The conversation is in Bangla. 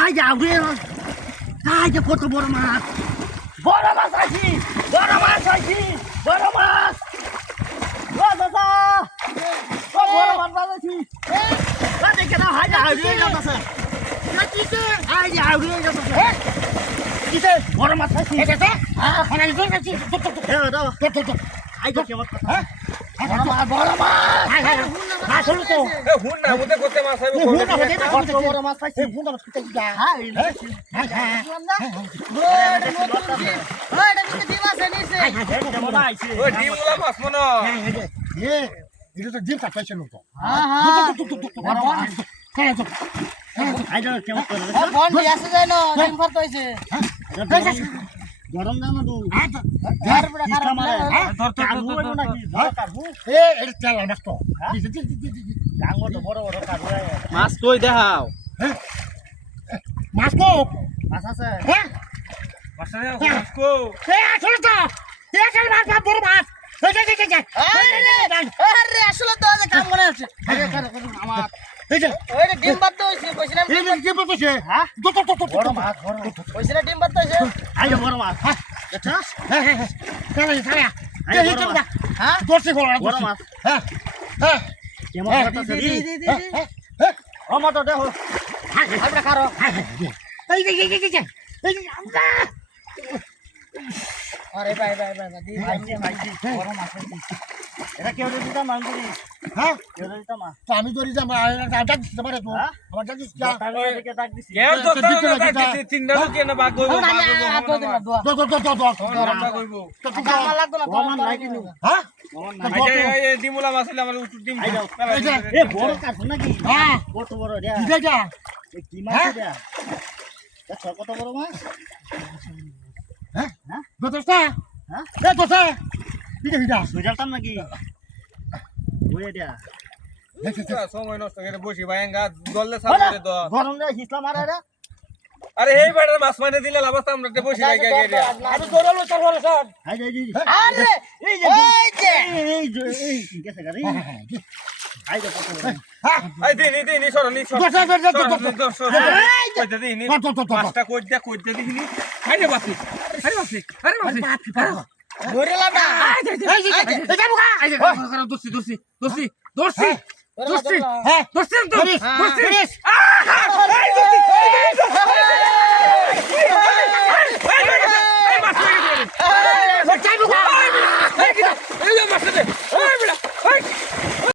আই যাও রে আই যে কত বড় মাছ আছি বড় মাছ আছি বড় মাছ ও দাদা ও বড় মাছ আছি দেখে না হাই যাও রে যাচ্ছে হাই যাও রে যাচ্ছে কিসে বড় মাছ আছি হ্যাঁ খানা দিতে যাচ্ছি দাও আই দেখে আমার কথা বড় মাছ হাই হাই মাছ হলো তো হুন না ওতে করতে মাছ আইবো হুন না ওতে কত বড় মাছ পাইছি হুন না কিতে যা হ্যাঁ হ্যাঁ এটা কিন্তু ডিম আছে নিচে ও ডিমলা মাছ মনো এটা তো ডিম কাটাইছে লোক হ্যাঁ হ্যাঁ বন্ডি আছে জানো ডিম ফাট হইছে গরম জানো তো ঘর পুরা খারাপ কারবো নাকি কারবো এটা তেল মাছ তো ডাঙর তো বড় বড় কারবো মাছ কই দেখাও মাছ কো মাছ আছে হ্যাঁ মাছ কো আসলে তো আসলে মাছ বড় মাছ আরে আসলে তো আজ কাম মনে আছে আমার এই যে ওইটা ডিম ফাট হইছে কইছিলাম এই যে কি বলতেছে হ্যাঁ বড় মাছ কইছিলাম ডিম ফাট হইছে আই বড় মাছ হ্যাঁ এটা হ্যাঁ হ্যাঁ হ্যাঁ হ্যাঁ দর্শি বড় মাছ হ্যাঁ হ্যাঁ কেমন কথা দি ও মত দেখো আমরা খারো এই যে আরে ভাই দি বড় মাছ এটা কেউ দিতা মাছ ধরি হ্যাঁ কেউ দিতা মাছ তো আমি ধরি যা ডাক দিতে পারে তো আমার ডাক দিস যা কেউ তো তিনটা কে না বাগ কইবো আমরা কইবো আমার লাগতো না ওমান লাগি নি হ্যাঁ এই ডিমলা মাছ হইলে আমার উঠু ডিম এ বড় কাছ নাকি হ্যাঁ কত বড় রে কি যা কি মাছ রে এটা কত বড় মাছ হ্যাঁ হ্যাঁ দোস্তা হ্যাঁ এ দোস্তা দিদা সুজালতাম নাকি ওই দিয়া সময় নষ্ট করে বসি ভাইঙ্গা জললে সামনে তো গরম রে ইসলাম আরে আরে এই বেটার মাছ মাইনে দিলে লাভস্তা আমরা বসি ভাই গে আমি দৌড়ালো চল বড় স্যার হাই যাই আরে এই যে গেছে গাড়ি হাই যা কত আই দিনি সরনি কইতে দিনি মাছটা কইতে দিনি আরে বাসি ধরে লাগা এই যাবো গা দোসি হ্যাঁ দোস্তি তো দোস্তি